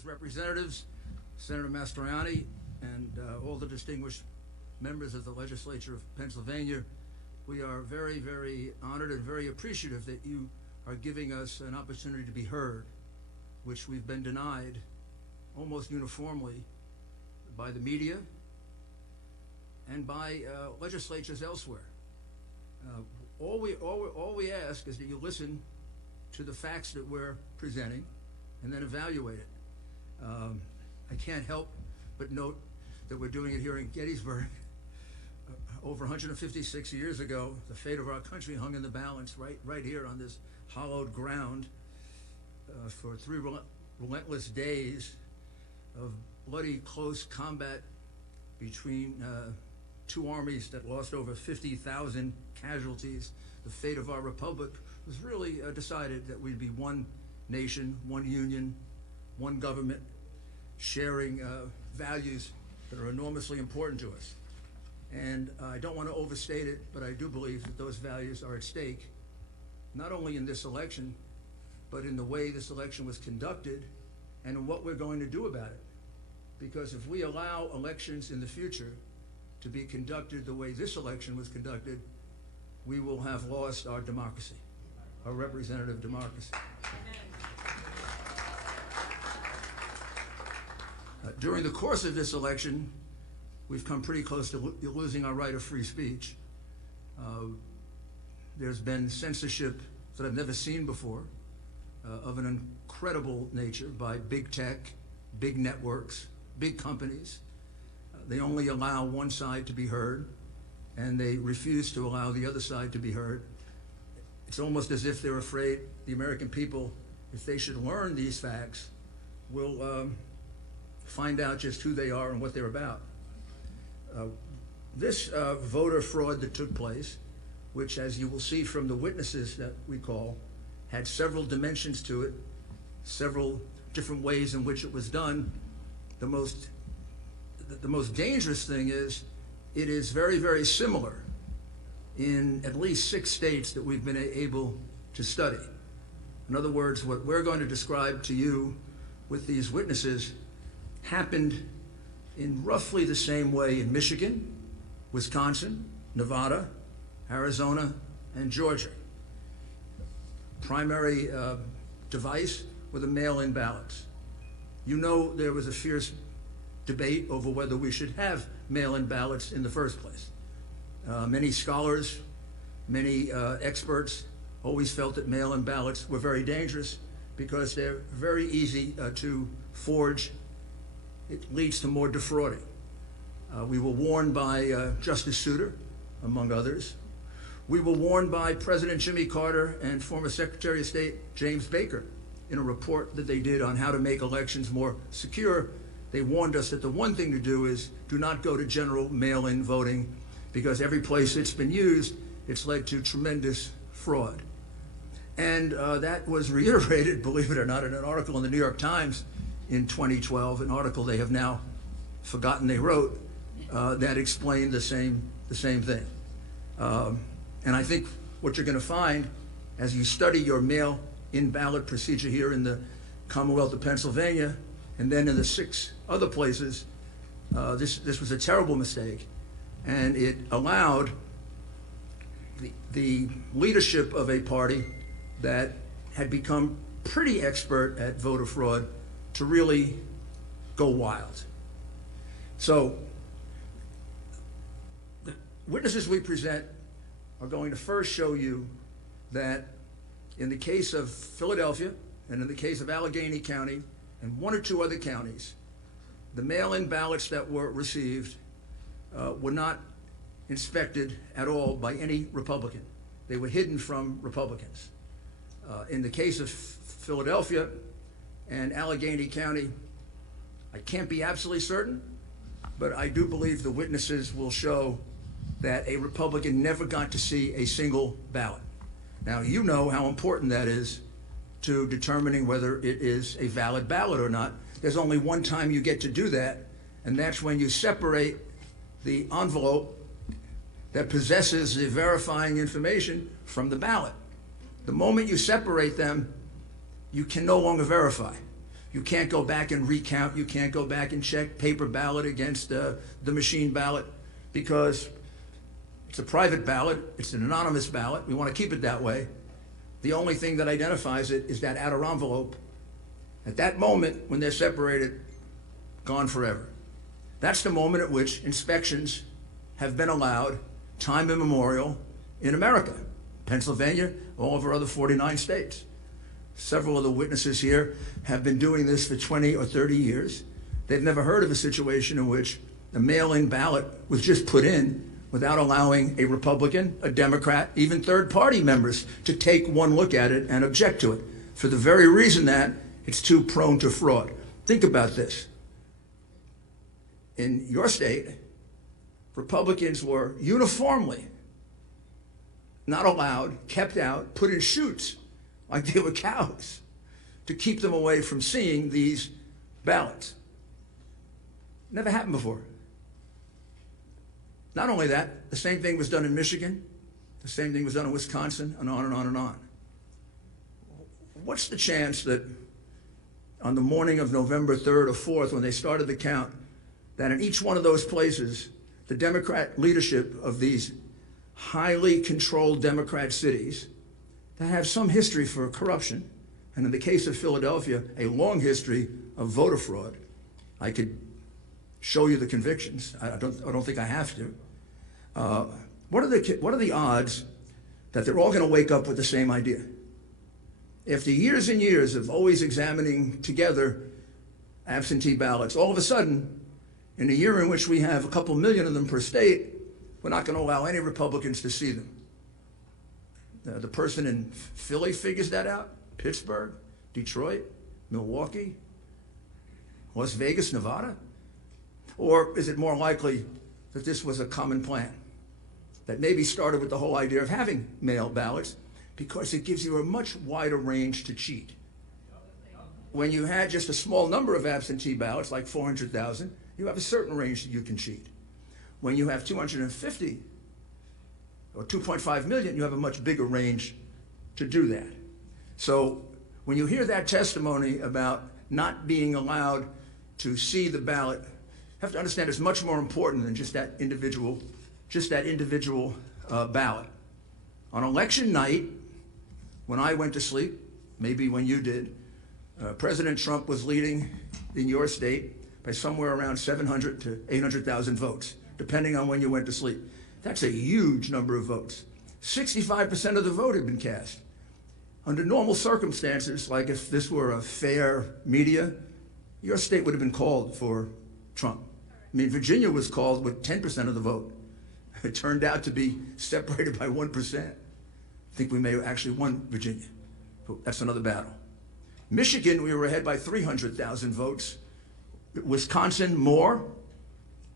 Senators, representatives, Senator Mastroianni, and all the distinguished members of the legislature of Pennsylvania. We are very, very honored and very appreciative that you are giving us an opportunity to be heard, which we've been denied almost uniformly by the media and by legislatures elsewhere. All we ask is that you listen to the facts that we're presenting and then evaluate it. I can't help but note that we're doing it here in Gettysburg. Over 156 years ago, the fate of our country hung in the balance right here on this hallowed ground for 3 relentless days of bloody close combat between 2 armies that lost over 50,000 casualties. The fate of our republic was really decided that we'd be one nation, one union, one government, sharing values that are enormously important to us. And I don't want to overstate it, but I do believe that those values are at stake, not only in this election, but in the way this election was conducted and in what we're going to do about it. Because if we allow elections in the future to be conducted the way this election was conducted, we will have lost our democracy, our representative democracy. During the course of this election, we've come pretty close to losing our right of free speech. There's been censorship that I've never seen before, of an incredible nature by big tech, big networks, big companies. They only allow one side to be heard, and they refuse to allow the other side to be heard. It's almost as if they're afraid the American people, if they should learn these facts, will find out just who they are and what they're about. This voter fraud that took place, which, as you will see from the witnesses that we call, had several dimensions to it, several different ways in which it was done. The most dangerous thing is it is very, very similar in at least 6 states that we've been able to study. In other words, what we're going to describe to you with these witnesses happened in roughly the same way in Michigan, Wisconsin, Nevada, Arizona, and Georgia. Primary device were the mail-in ballots. You know there was a fierce debate over whether we should have mail-in ballots in the first place. Many scholars, many experts always felt that mail-in ballots were very dangerous because they're very easy to forge. It leads to more defrauding. We were warned by Justice Souter, among others. We were warned by President Jimmy Carter and former Secretary of State James Baker in a report that they did on how to make elections more secure. They warned us that the one thing to do is do not go to general mail-in voting, because every place it's been used, it's led to tremendous fraud. And that was reiterated, believe it or not, in an article in the New York Times in 2012, an article they have now forgotten they wrote, that explained the same thing. And I think what you're going to find as you study your mail-in ballot procedure here in the Commonwealth of Pennsylvania, and then in the 6 other places, this was a terrible mistake, and it allowed the leadership of a party that had become pretty expert at voter fraud to really go wild. So the witnesses we present are going to first show you that in the case of Philadelphia and in the case of Allegheny County and 1 or 2 other counties, the mail-in ballots that were received were not inspected at all by any Republican. They were hidden from Republicans. In the case of Philadelphia and Allegheny County, I can't be absolutely certain, but I do believe the witnesses will show that a Republican never got to see a single ballot. Now, you know how important that is to determining whether it is a valid ballot or not. There's only one time you get to do that, and that's when you separate the envelope that possesses the verifying information from the ballot. The moment you separate them, you can no longer verify. You can't go back and recount. You can't go back and check paper ballot against the machine ballot because it's a private ballot. It's an anonymous ballot. We want to keep it that way. The only thing that identifies it is that outer envelope. At that moment, when they're separated, gone forever. That's the moment at which inspections have been allowed, time immemorial, in America, Pennsylvania, all of our other 49 states. Several of the witnesses here have been doing this for 20 or 30 years. They've never heard of a situation in which a mail-in ballot was just put in without allowing a Republican, a Democrat, even third-party members to take one look at it and object to it, for the very reason that it's too prone to fraud. Think about this. In your state, Republicans were uniformly not allowed, kept out, put in chutes like they were cows to keep them away from seeing these ballots. Never happened before. Not only that, the same thing was done in Michigan, the same thing was done in Wisconsin, and on and on and on. What's the chance that on the morning of November 3rd or 4th, when they started the count, that in each one of those places, the Democrat leadership of these highly controlled Democrat cities that have some history for corruption, and in the case of Philadelphia, a long history of voter fraud. I could show you the convictions. I don't think I have to. What are the odds that they're all going to wake up with the same idea? After years and years of always examining together absentee ballots, all of a sudden, in a year in which we have a couple million of them per state, we're not going to allow any Republicans to see them. The person in Philly figures that out, Pittsburgh, Detroit, Milwaukee, Las Vegas, Nevada? Or is it more likely that this was a common plan that maybe started with the whole idea of having mail ballots because it gives you a much wider range to cheat? When you had just a small number of absentee ballots, like 400,000, you have a certain range that you can cheat. When you have 250 or 2.5 million, you have a much bigger range to do that. So when you hear that testimony about not being allowed to see the ballot, you have to understand it's much more important than just that individual ballot. On election night, when I went to sleep, maybe when you did, President Trump was leading in your state by somewhere around 700 to 800,000 votes, depending on when you went to sleep. That's a huge number of votes. 65% of the vote had been cast. Under normal circumstances, like if this were a fair media, your state would have been called for Trump. I mean, Virginia was called with 10% of the vote. It turned out to be separated by 1%. I think we may have actually won Virginia, but that's another battle. Michigan, we were ahead by 300,000 votes. Wisconsin, more.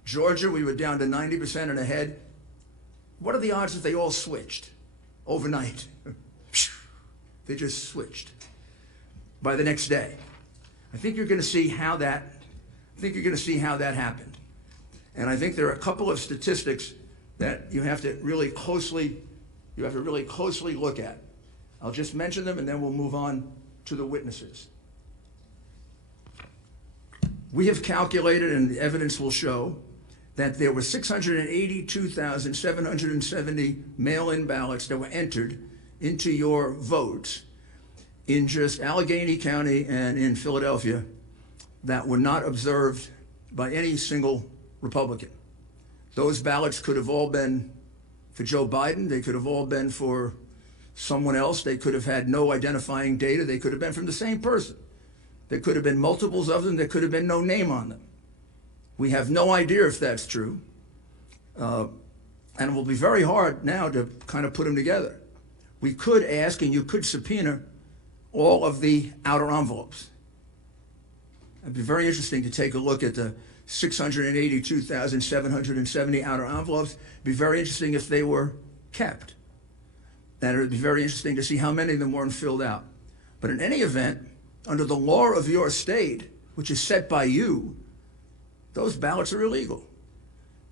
Georgia, we were down to 90% and ahead. What are the odds that they all switched overnight? They just switched by the next day. I think you're going to see how that happened. And I think there are a couple of statistics that you have to really closely look at. I'll just mention them and then we'll move on to the witnesses. We have calculated, and the evidence will show, that there were 682,770 mail-in ballots that were entered into your votes in just Allegheny County and in Philadelphia that were not observed by any single Republican. Those ballots could have all been for Joe Biden. They could have all been for someone else. They could have had no identifying data. They could have been from the same person. There could have been multiples of them. There could have been no name on them. We have no idea if that's true. And it will be very hard now to kind of put them together. We could ask, and you could subpoena, all of the outer envelopes. It'd be very interesting to take a look at the 682,770 outer envelopes. It'd be very interesting if they were kept. And it would be very interesting to see how many of them weren't filled out. But in any event, under the law of your state, which is set by you, those ballots are illegal.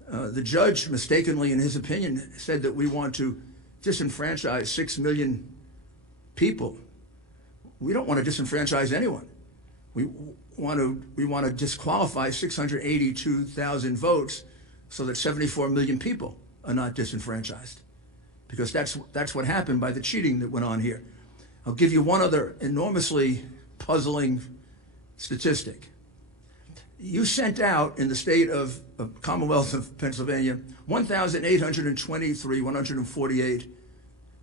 The judge, mistakenly in his opinion, said that we want to disenfranchise 6 million people. We don't want to disenfranchise anyone. We want to disqualify 682,000 votes so that 74 million people are not disenfranchised, because that's what happened by the cheating that went on here. I'll give you one other enormously puzzling statistic. You sent out in the state of Commonwealth of Pennsylvania 148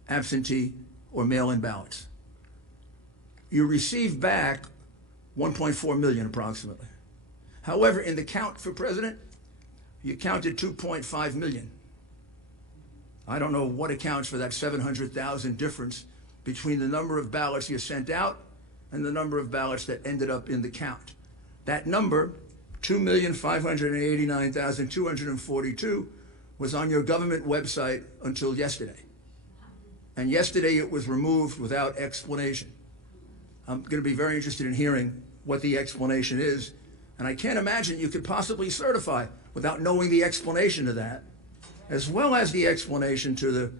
absentee or mail-in ballots. You received back 1.4 million approximately. However, in the count for president, you counted 2.5 million. I don't know what accounts for that 700,000 difference between the number of ballots you sent out and the number of ballots that ended up in the count. That number, 2,589,242, was on your government website until yesterday. And yesterday it was removed without explanation. I'm going to be very interested in hearing what the explanation is. And I can't imagine you could possibly certify without knowing the explanation to that, as well as the explanation to the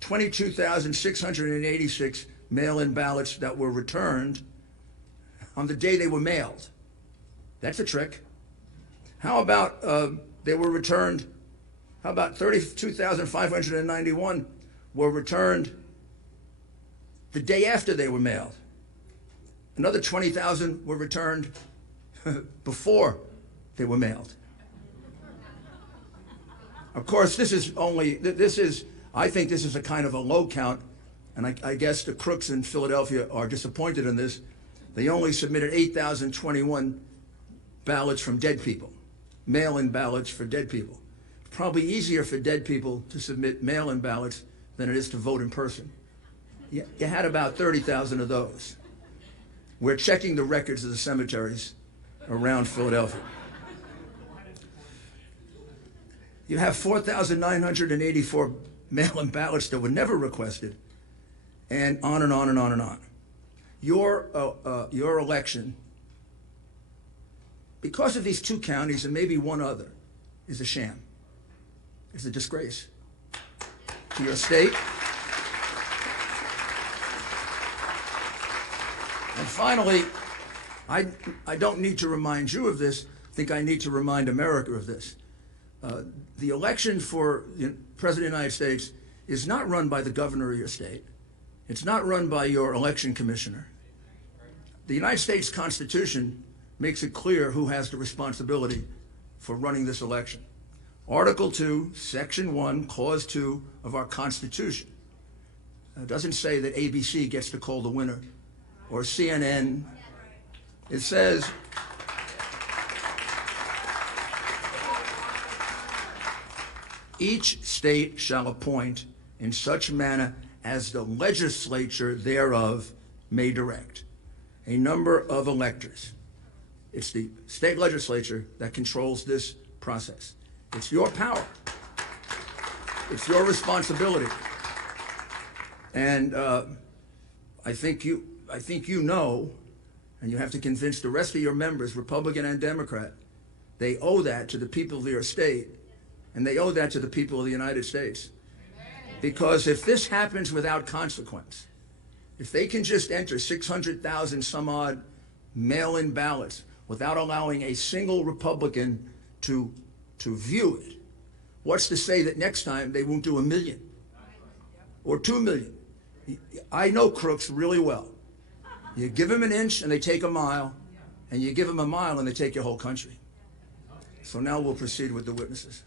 22,686 mail-in ballots that were returned on the day they were mailed. That's a trick. How about they were returned, how about 32,591 were returned the day after they were mailed? Another 20,000 were returned before they were mailed. Of course, I think this is a kind of a low count, and I guess the crooks in Philadelphia are disappointed in this. They only submitted 8,021 ballots from dead people, mail-in ballots for dead people. It's probably easier for dead people to submit mail-in ballots than it is to vote in person. You had about 30,000 of those. We're checking the records of the cemeteries around Philadelphia. You have 4,984 mail-in ballots that were never requested, and on and on and on and on. Your election, because of these two counties and maybe one other, is a sham. It's a disgrace to your state. And finally, I don't need to remind you of this. I think I need to remind America of this. The election for the President of the United States is not run by the governor of your state. It's not run by your election commissioner. The United States Constitution makes it clear who has the responsibility for running this election. Article 2, Section 1, Clause 2 of our Constitution doesn't say that ABC gets to call the winner or CNN. It says, each state shall appoint in such manner as the legislature thereof may direct a number of electors. It's the state legislature that controls this process. It's your power. It's your responsibility. And I think you know, and you have to convince the rest of your members, Republican and Democrat, they owe that to the people of your state, and they owe that to the people of the United States. Because if this happens without consequence, if they can just enter 600,000 some odd mail-in ballots without allowing a single Republican to view it, what's to say that next time they won't do 1 million or 2 million? I know crooks really well. You give them an inch and they take a mile, and you give them a mile and they take your whole country. So now we'll proceed with the witnesses.